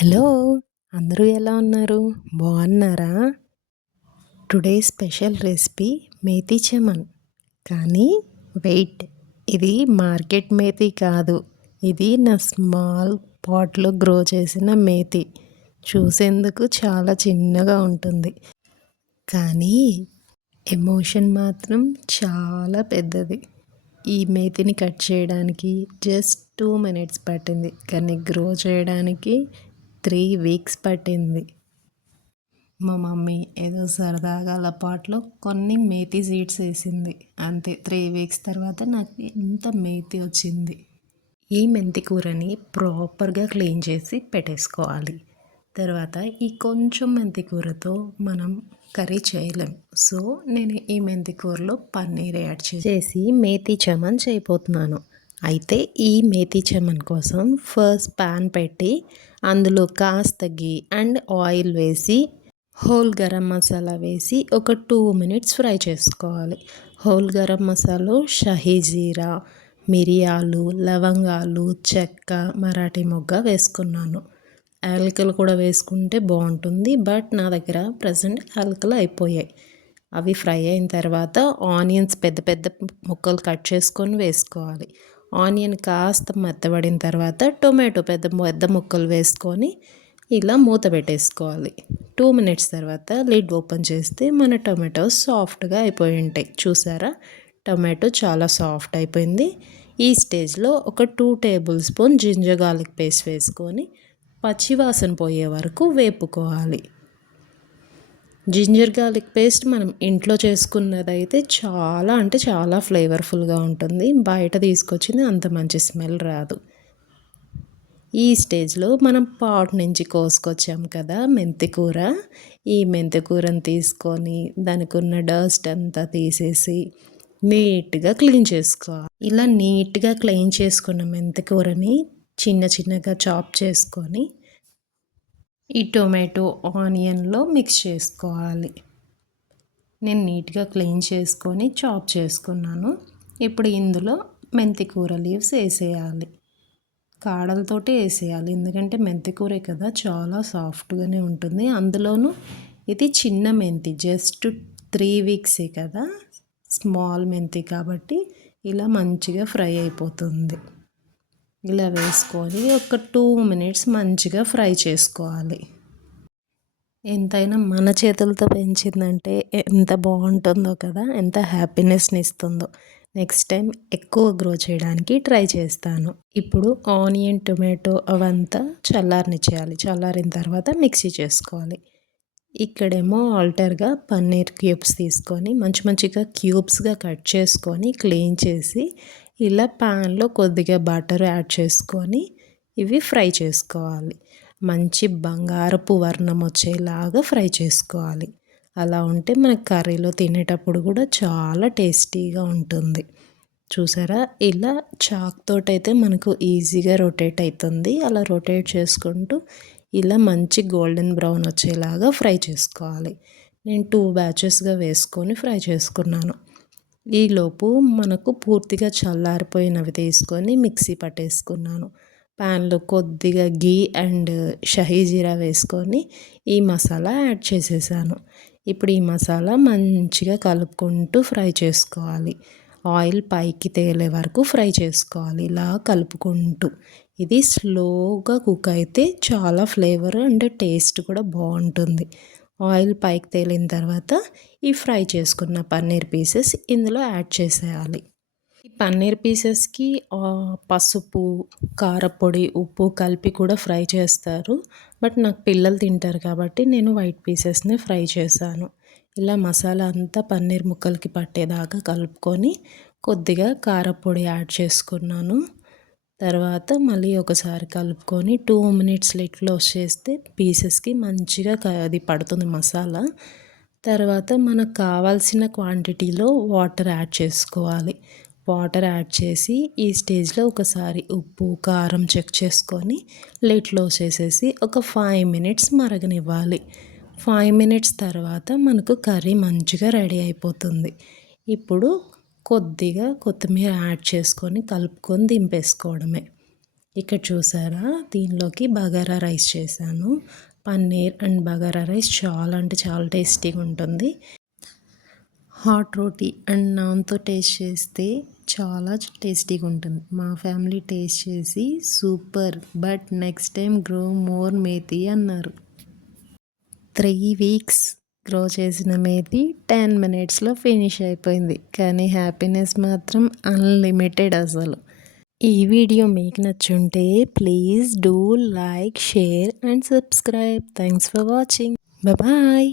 Hello! అందరూ ఎలా ఉన్నారు? బాగున్నారా? Today special recipe methi chaman. కానీ వెయిట్, ఇది మార్కెట్ మేథీ కాదు. ఇది నా స్మాల్ పాట్‌లో గ్రో చేసిన మేథీ. చూసేందుకు చాలా చిన్నగా ఉంటుంది. కానీ ఎమోషన్ మాత్రం చాలా పెద్దది. ఈ మేథీని కట్ చేయడానికి జస్ట్ 2 మినిట్స్ పట్టింది. కానీ గ్రో చేయడానికి 3 వీక్స్ పట్టింది. మా మమ్మీ ఏదో సరదాగా అలా పాట్లో కొన్ని మేథీ సీడ్స్ వేసింది. అంతే 3 వీక్స్ తర్వాత నాకు ఇంత మేథీ వచ్చింది. ఈ మెంతి కూరని ప్రాపర్గా క్లీన్ చేసి పెట్టేసుకోవాలి. తర్వాత ఈ కొంచెం మెంతి కూరతో మనం కర్రీ చేయలేం. సో నేను ఈ మెంతి కూరలో పన్నీర్ యాడ్ చేసి మేథీ చమన్ చేయబోతున్నాను. అయితే ఈ మేథీ చమన్ కోసం ఫస్ట్ ప్యాన్ పెట్టి అందులో కాస్త గీ అండ్ ఆయిల్ వేసి హోల్ గరం మసాలా వేసి ఒక 2 మినిట్స్ ఫ్రై చేసుకోవాలి. హోల్ గరం మసాలా షహీ జీరా, మిరియాలు, లవంగాలు, చెక్క, మరాఠీ మొగ్గ వేసుకున్నాను. యాలకులు కూడా వేసుకుంటే బాగుంటుంది. బట్ నా దగ్గర ప్రజెంట్ యాలకులు అయిపోయాయి. అవి ఫ్రై అయిన తర్వాత ఆనియన్స్ పెద్ద పెద్ద ముక్కలు కట్ చేసుకొని వేసుకోవాలి. ఆనియన్ కాస్త మెత్తబడిన తర్వాత టొమాటో పెద్ద పెద్ద ముక్కలు వేసుకొని ఇలా మూత పెట్టేసుకోవాలి. 2 మినిట్స్ తర్వాత లిడ్ ఓపెన్ చేస్తే మన టొమాటో సాఫ్ట్గా అయిపోయి ఉంటాయి. చూసారా, టొమాటో చాలా సాఫ్ట్ అయిపోయింది. ఈ స్టేజ్లో ఒక 2 tablespoon ginger garlic paste వేసుకొని పచ్చివాసన పోయే వరకు వేపుకోవాలి. జింజర్ గార్లిక్ పేస్ట్ మనం ఇంట్లో చేసుకున్నదైతే చాలా అంటే చాలా ఫ్లేవర్ఫుల్గా ఉంటుంది. బయట తీసుకొచ్చింది అంత మంచి స్మెల్ రాదు. ఈ స్టేజ్లో మనం పాట్ నుంచి కోసుకొచ్చాం కదా మెంతి కూర, ఈ మెంతి కూరని తీసుకొని దానికి ఉన్న డస్ట్ అంతా తీసేసి నీట్గా క్లీన్ చేసుకోవాలి. ఇలా నీట్గా క్లీన్ చేసుకున్న మెంతి కూరని చిన్న చిన్నగా చాప్ చేసుకొని ఈ టొమాటో ఆనియన్లో మిక్స్ చేసుకోవాలి. నేను నీట్గా క్లీన్ చేసుకొని చాప్ చేసుకున్నాను. ఇప్పుడు ఇందులో మెంతి కూర లీవ్స్ వేసేయాలి. కాడలతోటి వేసేయాలి, ఎందుకంటే మెంతి కూరే కదా చాలా సాఫ్ట్గానే ఉంటుంది. అందులోనూ ఇది చిన్న మెంతి, జస్ట్ 3 వీక్సే కదా, స్మాల్ మెంతి కాబట్టి ఇలా మంచిగా ఫ్రై అయిపోతుంది. ఇలా వేసుకొని ఒక 2 మినిట్స్ మంచిగా ఫ్రై చేసుకోవాలి. ఎంతైనా మన చేతులతో పెంచిందంటే ఎంత బాగుంటుందో కదా, ఎంత హ్యాపీనెస్ని ఇస్తుందో. నెక్స్ట్ టైం ఎక్కువ గ్రో చేయడానికి ట్రై చేస్తాను. ఇప్పుడు ఆనియన్, టొమాటో అవంతా చల్లారనిచ్చేయాలి. చల్లారిన తర్వాత మిక్సీ చేసుకోవాలి. ఇక్కడేమో ఆల్టర్గా పన్నీర్ క్యూబ్స్ తీసుకొని మంచి మంచిగా క్యూబ్స్గా కట్ చేసుకొని క్లీన్ చేసి ఇలా ప్యాన్లో కొద్దిగా బటర్ యాడ్ చేసుకొని ఇవి ఫ్రై చేసుకోవాలి. మంచి బంగారపు వర్ణం వచ్చేలాగా ఫ్రై చేసుకోవాలి. అలా ఉంటే మనకు కర్రీలో తినేటప్పుడు కూడా చాలా టేస్టీగా ఉంటుంది. చూసారా, ఇలా చాక్ తోటైతే మనకు ఈజీగా రొటేట్ అవుతుంది. అలా రొటేట్ చేసుకుంటూ ఇలా మంచి గోల్డెన్ బ్రౌన్ వచ్చేలాగా ఫ్రై చేసుకోవాలి. నేను 2 బ్యాచెస్గా వేసుకొని ఫ్రై చేసుకున్నాను. ఈలోపు మనకు పూర్తిగా చల్లారిపోయినవి తీసుకొని మిక్సీ పట్టేసుకున్నాను. ప్యాన్లో కొద్దిగా గీ అండ్ షహీ జీరా వేసుకొని ఈ మసాలా యాడ్ చేసేసాను. ఇప్పుడు ఈ మసాలా మంచిగా కలుపుకుంటూ ఫ్రై చేసుకోవాలి. ఆయిల్ పైకి తేలే వరకు ఫ్రై చేసుకోవాలి ఇలా కలుపుకుంటూ. ఇది స్లోగా కుక్ అయితే చాలా ఫ్లేవర్ అండ్ టేస్ట్ కూడా బాగుంటుంది. ఆయిల్ పైకి తేలిన తర్వాత ఈ ఫ్రై చేసుకున్న పన్నీర్ పీసెస్ ఇందులో యాడ్ చేసేయాలి. ఈ పన్నీర్ పీసెస్కి పసుపు, కారపొడి, ఉప్పు కలిపి కూడా ఫ్రై చేస్తారు. బట్ నాకు పిల్లలు తింటారు కాబట్టి నేను వైట్ పీసెస్ని ఫ్రై చేశాను. ఇలా మసాలా అంతా పన్నీర్ ముక్కలకి పట్టేదాకా కలుపుకొని కొద్దిగా కారపొడి యాడ్ చేసుకున్నాను. తర్వాత మళ్ళీ ఒకసారి కలుపుకొని 2 మినిట్స్ లిడ్ క్లోజ్ చేస్తే పీసెస్కి మంచిగా అది పడుతుంది మసాలా. తర్వాత మనకు కావాల్సిన క్వాంటిటీలో వాటర్ యాడ్ చేసుకోవాలి. వాటర్ యాడ్ చేసి ఈ స్టేజ్లో ఒకసారి ఉప్పు, కారం చెక్ చేసుకొని లిడ్ క్లోజ్ చేసేసి ఒక 5 మినిట్స్ మరగనివ్వాలి. 5 మినిట్స్ తర్వాత మనకు కర్రీ మంచిగా రెడీ అయిపోతుంది. ఇప్పుడు కొద్దిగా కొత్తిమీర యాడ్ చేసుకొని కలుపుకొని దింపేసుకోవడమే. ఇక్కడ చూసారా, దీనిలోకి బగారా రైస్ చేశాను. పన్నీర్ అండ్ బగారా రైస్ చాలా అంటే చాలా టేస్టీగా ఉంటుంది. హాట్ రోటీ అండ్ నాన్తో టేస్ట్ చేస్తే చాలా టేస్టీగా ఉంటుంది. మా ఫ్యామిలీ టేస్ట్ చేసి super, but next time grow more methi అన్నారు. 3 వీక్స్ గ్రో చేసిన మేతి 10 మినిట్స్లో ఫినిష్ అయిపోయింది. కానీ హ్యాపీనెస్ మాత్రం అన్లిమిటెడ్ అసలు. ఈ వీడియో మీకు నచ్చుంటే please do like, share and subscribe. Thanks for watching. Bye.